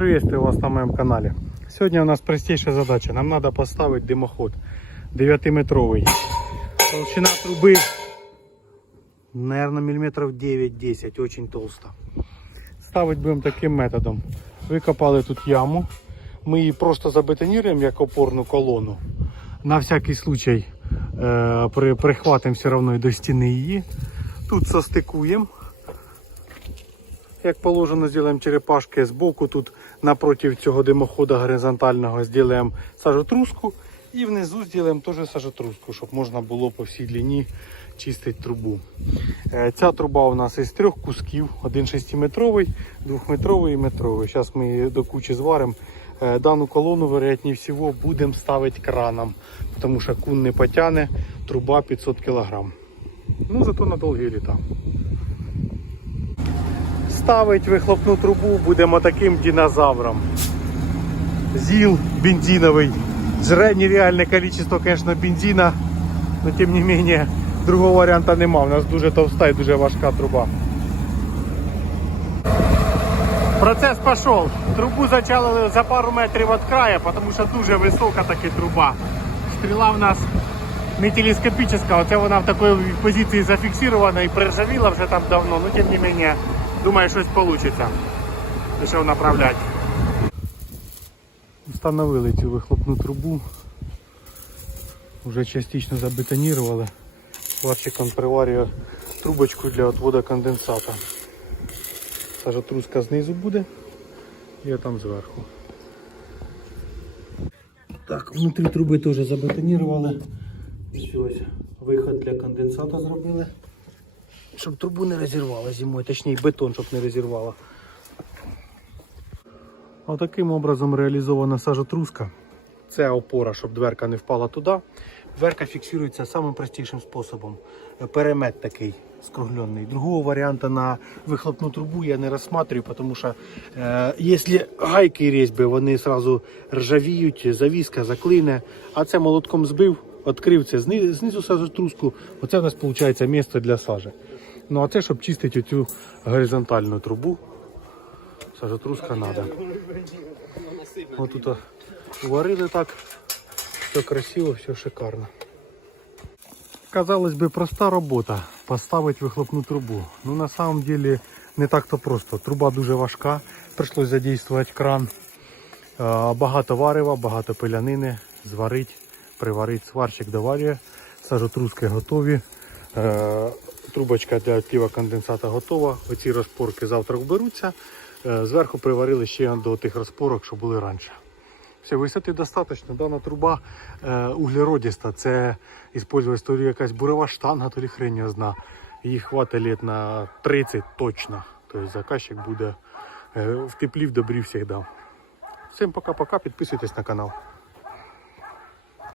Приветствую вас на моем канале. Сегодня у нас простейшая задача. Нам надо поставить дымоход 9-метровый. Толщина трубы, наверное, миллиметров 9-10, очень толсто. Ставить будем таким методом. Викопали тут яму. Ми її просто забетоніруємо як опорну колону. На всякий случай е, при, прихватимо все одно і до стіни її. Тут состикуємо. Як положено, зробимо черепашки з боку. Тут напроти цього димохода горизонтального зробимо сажотруску. І внизу зробимо теж сажотруску, щоб можна було по всій длині чистити трубу. Е, Ця труба у нас із трьох кусків: один 6-метровий, 2-метровий і метровий. Зараз ми її до кучі зваримо. Е, Дану колону, вероятніше всього, будемо ставити краном, тому що кун не потягне, труба 500 кг. Ну, зато на довгі літа. Ставить вихлопну трубу будемо таким динозавром. ЗИЛ бензиновый. Жре нереальне количество, конечно, бензина, но тем не менее другого варіанта нема. У нас дуже товста і дуже важка труба. Процес пішов. Трубу зачалили за пару метрів від краю, тому що дуже висока така труба. Стріла в нас не телескопічна, оце вона в такій позиції зафіксована і приржавіла вже там давно, ну тим не менее, думаю, щось вийде. Пішов направляти. Встановили цю вихлопну трубу. Вже частично забетонірували. Сварщиком приварює трубочку для відводу конденсата. Сажотруска знизу буде і там зверху. Так, внутрі труби теж забетонірували. Ось ось виход для конденсата зробили. Щоб трубу не розірвало зимою, точніше бетон, щоб не розірвало. Отаким образом реалізована сажотруска. Це опора, щоб дверка не впала туди. Дверка фіксується самим простішим способом. Перемет такий скруглений. Другого варіанту на вихлопну трубу я не розсматриваю, тому що е, якщо гайки різьби, вони одразу ржавіють, завіска заклине, а це молотком збив, відкрив це знизу сажотруску. Оце у нас виходить місце для сажі. Ну а це щоб чистити оцю горизонтальну трубу. Сажотруска треба. Ось тут уварили так. Все красиво, все шикарно. Казалось бы, проста робота поставити вихлопну трубу. Ну на самом деле не так-то просто. Труба дуже важка, прийшлось задействувати кран. Е, Багато варива, багато пилянини, зварить, приварить, сварщик доварює, сажотруски готові. Трубочка для відліва конденсата готова. Оці розпорки завтра вберуться. Е, Зверху приварили ще до тих розпорок, що були раніше. Все, висоти достатньо. Дана труба е, углеродіста. Це використовується то якась бурова штанга, то хрень його зна. Її хватить літ на 30 точно. Тобто заказчик буде е, в теплі, в добрі завжди. Всім пока-пока, підписуйтесь на канал.